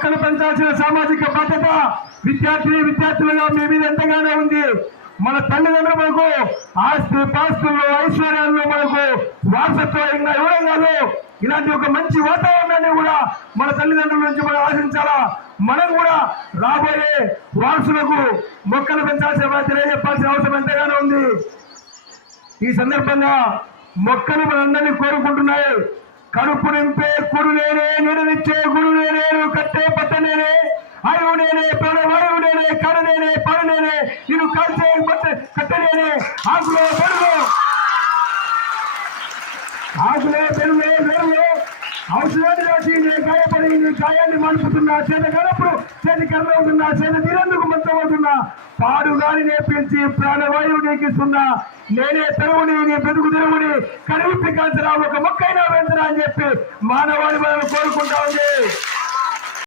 మొక్కలు పెంచాల్సిన సామాజిక బాధ్యత విద్యార్థులుగా మీ మీద ఎంతగానో ఉంది. మన తల్లిదండ్రులు మనకు ఆస్తి పాస్తులు ఐశ్వర్యాలను మనకు వారసత్వంగా ఇవ్వడం కాదు, ఇలాంటి ఒక మంచి వాతావరణాన్ని కూడా మన తల్లిదండ్రుల నుంచి మనం ఆశించాలా. మనం కూడా రాబోయే వారసులకు మొక్కలు పెంచాల్సిన బాధ్యత చెప్పాల్సిన అవసరం ఎంతగానో ఉంది. ఈ సందర్భంగా మొక్కలు మనందరినీ కోరుకుంటున్నాయి. కడుపు నింపే కుడు నేనే, నీడనిచ్చే గుడు నేనే, కట్టే పట్ట నేనే, ఆయువు నేనే, ప్రాణవాయువు నేనే, కడ నేనే, పడు నేనే, నేను కాల్చే కట్ట నేనే, ఆకులో పెరుగు వేరులో ఔషధాన్ని రాసి నీ గాయపడి నీ గాయాన్ని మలుపుతున్నా, చేత కానప్పుడు చేతి కర్ర అవుతున్నా, చేత తీరేందుకు మొత్తమవుతున్నా, పాడు గాని నేర్పించి ప్రాణవాయువు నీకిస్తున్నా, నేనే తెరువుని నీ బ్రతుకు తెరువుని కడిపి కాల్చరా, ఒక మొక్కైనా వెంచరా అని చెప్పి మానవాళి మనం కోరుకుంటా ఉంది.